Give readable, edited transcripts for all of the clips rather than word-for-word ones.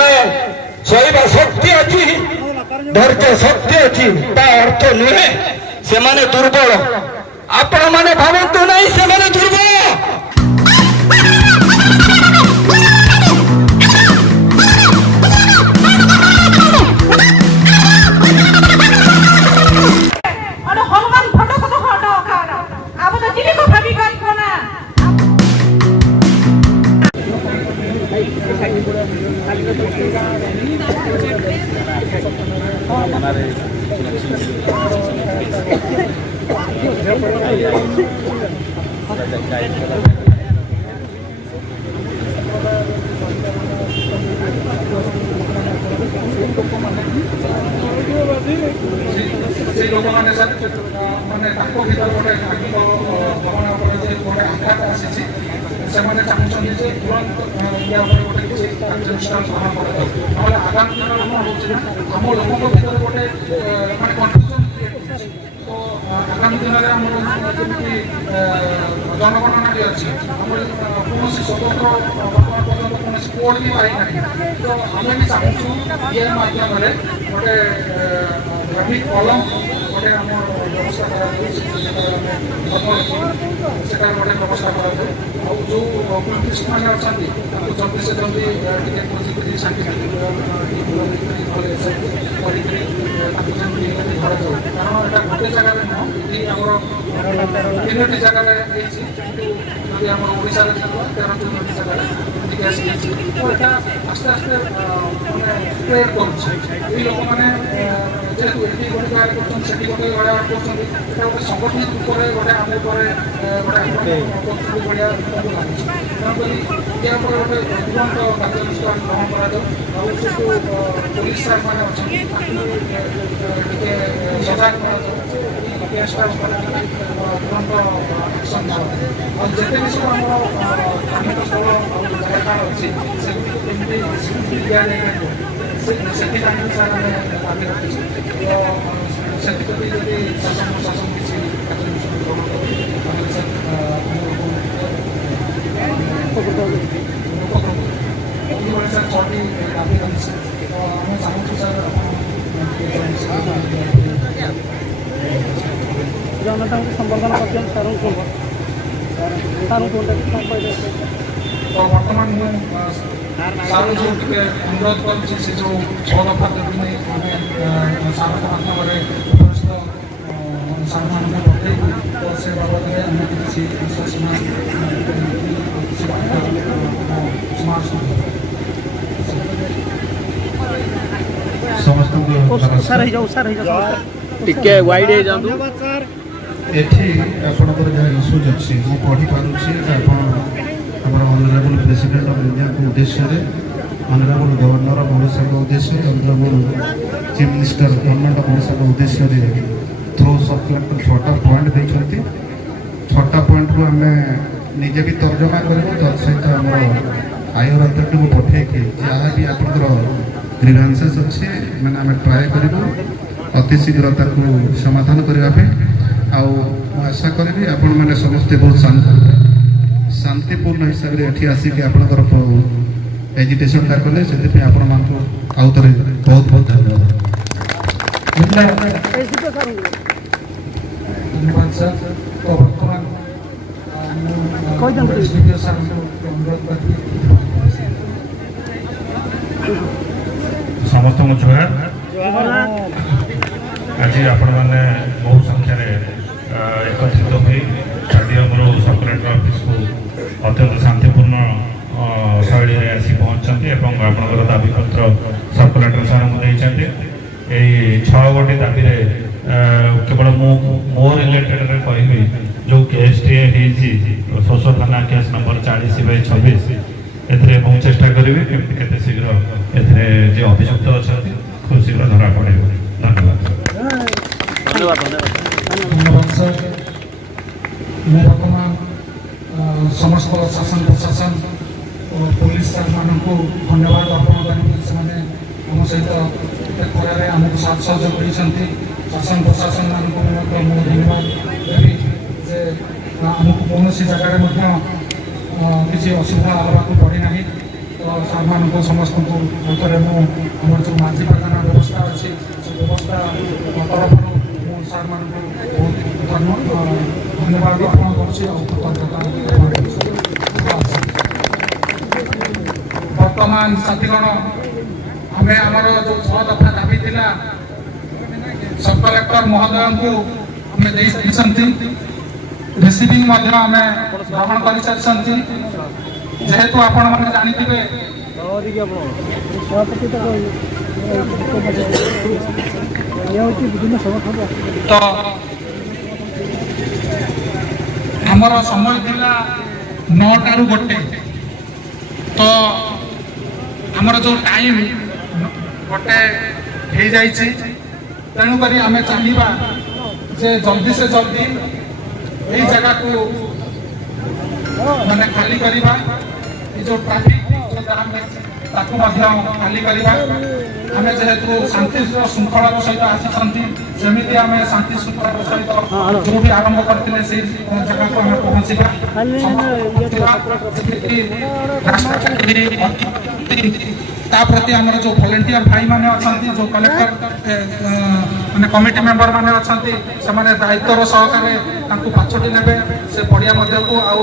ସେମାନେ ସହିବା ଶକ୍ତି ଅଛି, ଧୈର୍ଯ୍ୟ ଶକ୍ତି ଅଛି, ତା ଅର୍ଥ ନୁହେଁ ସେମାନେ ଦୁର୍ବଳ। ଆପଣମାନେ ଭାବନ୍ତୁ ନାହିଁ ସେମାନେ ଦୁର୍ବଳ। से लोक मैंने मानने भर गोटे भावना गोटे आघात आसी से चाहते तुरंत या गोटे किसी कार्यानुष्ठान ग्रहण कर आगामी दिन कौन आम लोक भर गोटे मैं कन्फ्यूजन तो आगामी दिन में जनगणना अच्छी कौन स्वतंत्र वर्तमान पर्यटन कौन कोड भी पाई ना तो आम भी चाहूँ ये मध्यम गोटे ग्राफिक कलम गोटे आम व्यवस्था कर गोटे व्यवस्था कर जो पुलिस मैंने अच्छा जल्दी से जल्दी टिकेट खोजी साइंटिफिक कारण यहाँ गोटे जगह नुह आम 3टी जगह जदि आम ओडा 13 जगह आस्ते आस्ते मैंने स्प्रेड कर लोक मैंने जेहतु ये गोटे गाड़ी कर गोटे गाड़ी कर गोटे संगठन गोटे आम गोटे बढ़िया तेणुक या गोटे तुरंत कार्यानुष्ठान ग्रहण कर पुलिस सार मैंने अच्छा सजाग तुरंत एक्शन और जिते भी सब आम धार्मिक स्थल जगह अच्छी से दिया से सार आम दाबी रखी से जब शासन प्रशासन किसी कार्यानुष्ठान ग्रहण कर सर 6टी दाबी रही तो आम चाहूँ सर जनता संबर्धन कर तो वर्तमान सार जो अनुरोध कर जो 6 दफा दाबी नहीं सार माध्यम उपस्थित सार मान पठेबू तो से बाबद में आम किसी सूचना टिके वाइड हो जांदु एठी आपनकर जहाँ इश्यूज अच्छी मु पढ़ी पारुछि आमर ऑनरेबल प्रेसिडेंट ऑफ इंडिया के उद्देश्य ऑनरेबल गवर्नर ऑफ ओडिशा के उद्देश्य honourable chief minister government of Odisha के उद्देश्य थ्रू सब कलेक्टर 6टा पॉइंट देछंती 6टा पॉइंट को आम निजे भी तर्जमा करूँ तद सहित आम आयर अथॉरिटी को पठे कि जहाँ भी आपंकर ग्रीवेंसेस अच्छे मैंने आम ट्राए करूँ अति शीघ्र समाधान करने आशा करी आपण मैंने समस्ते बहुत शांतिपूर्ण हिसाब से एठी आसिक आपणकर एजिटेशनटा कले से आपण मानक आउ थे बहुत बहुत धन्यवाद धन्यवाद सर तो वर्तमान समस्त जुहार आज आपण मैंने बहु संख्यार एकत्रित हो स्टाडियम सब कलेक्टर ऑफिस को अत्यंत शांतिपूर्ण शैली आसी पहुँचते आपंकर दाबीपत्र सब कलेक्टर सार को 6 गोटी दाबी केवल मो रिलेटेड कहि जो केस टी शोषो थाना केस नंबर 40/26 ए चेष्टा करी केते शीघ्र ए अभियुक्त अच्छा खूब शीघ्र धरा पड़े। धन्यवाद धन्यवाद सर मैं वर्तमान समस्त शासन प्रशासन और पुलिस सार मान को धन्यवाद अर्पण करें आम सहित खरारे आमको साथ सहयोग कर शासन प्रशासन मान को धन्यवाद देवी जे आमको कौन जगह किसी असुविधा आवाक पड़ना ତ ସାର୍ମାନଙ୍କୁ ସମସ୍ତଙ୍କୁ ଭିତରେ ମୁଁ ଆମର ଯେଉଁ ମାଝି ପାଖାନା ବ୍ୟବସ୍ଥା ଅଛି ସେ ବ୍ୟବସ୍ଥା ତରଫରୁ ମୁଁ ସାର୍ମାନଙ୍କୁ ବହୁତ ଧନ୍ୟବାଦ ଅର୍ପଣ କରୁଛି ଆଉ କୃତଜ୍ଞତା ଅର୍ପଣ କରୁଛି। ବର୍ତ୍ତମାନ ସାଥୀଗଣ ଆମେ ଆମର ଯେଉଁ 6 ଦଫା ଦାବି ଥିଲା ସବ୍ କଲେକ୍ଟର ମହୋଦୟଙ୍କୁ ଆମେ ଦେଇସାରିଛନ୍ତି, ରିସିଭିଂ ମଧ୍ୟ ଆମେ ଗ୍ରହଣ କରିସାରିଛନ୍ତି। ଯେହେତୁ ଆପଣମାନେ ଜାଣିଥିବେ ତ ଆମର ସମୟ ଥିଲା 9ଟାରୁ 1, ତ ଆମର ଯେଉଁ ଟାଇମ୍ 1 ହେଇଯାଇଛି, ତେଣୁକରି ଆମେ ଚାହିଁବା ଯେ ଜଲ୍ଦି ସେ ଜଲ୍ଦି এই জায়গাକୁ ମାନେ ଖାଲି କରିବା, এই ଯେଉଁ ଟ୍ରାଫିକ୍ ଜାମ୍ ତାକୁ ମଧ୍ୟ ଖାଲି କରିବା। ଆମେ ଯେହେତୁ ଶାନ୍ତି ଶୃଙ୍ଖଳାର ସହିତ ଆସିଛନ୍ତି, ଯେମିତି ଆମେ ଶାନ୍ତି ଶୃଙ୍ଖଳାର ସହିତ ଯେଉଁଠି ଆରମ୍ଭ କରିଥିଲେ ସେଇ ଜାଗାକୁ ଆମେ ପହଞ୍ଚିବା। ତା ପ୍ରତି ଆମର ଯେଉଁ ଭଲେଣ୍ଟିୟର ଭାଇମାନେ ଅଛନ୍ତି, ଯେଉଁ କଲେକ୍ଟର ମାନେ କମିଟି ମେମ୍ବର ମାନେ ଅଛନ୍ତି, ସେମାନେ ଦାୟିତ୍ୱର ସହକାରେ ତାଙ୍କୁ ପାଛୋଟି ନେବେ, ସେ ପଡ଼ିଆ ମଧ୍ୟକୁ ଆଉ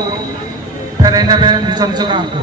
ଫେରାଇ ନେବେ ନିଜ ନିଜ ଗାଁକୁ।